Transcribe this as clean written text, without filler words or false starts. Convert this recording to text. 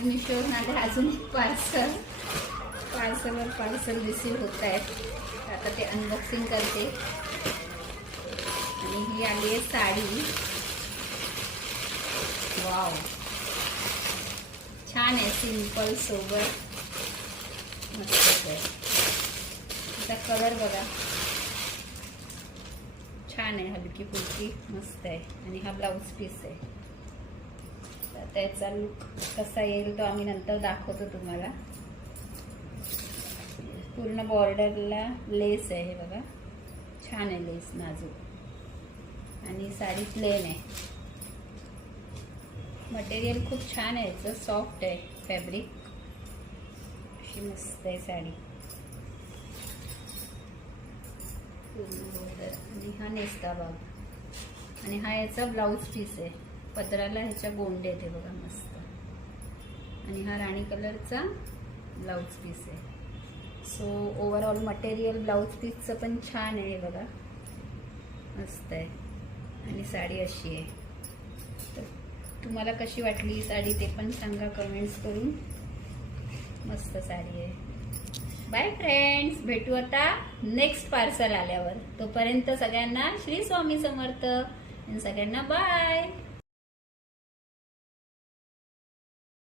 तर मिशोवरून आले अजून एक पार्सल. पार्सल रिसीव्ह होत आहेत. आता ते अनबॉक्सिंग करते. आणि ही आली आहे साडी. वाव, छान आहे, सिंपल सोबर मस्त आहे. त्याचा कलर बघा, छान आहे, हलकी फुलकी मस्त आहे. आणि हा ब्लाऊज पीस आहे. तर त्याचा लुक कसा येईल तो आम्ही नंतर दाखवतो तुम्हाला. पूर्ण बॉर्डरला लेस आहे, हे बघा, छान आहे लेस, नाजूक. आणि साडी प्लेन आहे. मटेरियल खूप छान आहे, याचं सॉफ्ट आहे फॅब्रिक. अशी मस्त आहे साडी. पूर्ण बॉर्डर आणि हा नेसता भाग. आणि हा याचा ब्लाऊज पीस आहे. पदराला ह्याच्या गोंडे आहेत, हे बघा मस्त. आणि हा राणी कलरचा ब्लाऊज पीस आहे. सो ओव्हरऑल मटेरियल ब्लाऊज पीसचं पण छान आहे, हे बघा मस्त आहे. आणि साडी अशी आहे. तर तुम्हाला कशी वाटली ही साडी ते पण सांगा कमेंट्स करून. मस्त साडी आहे. बाय फ्रेंड्स, भेटू आता नेक्स्ट पार्सल आल्यावर. तोपर्यंत सगळ्यांना श्री स्वामी समर्थ. सगळ्यांना बाय.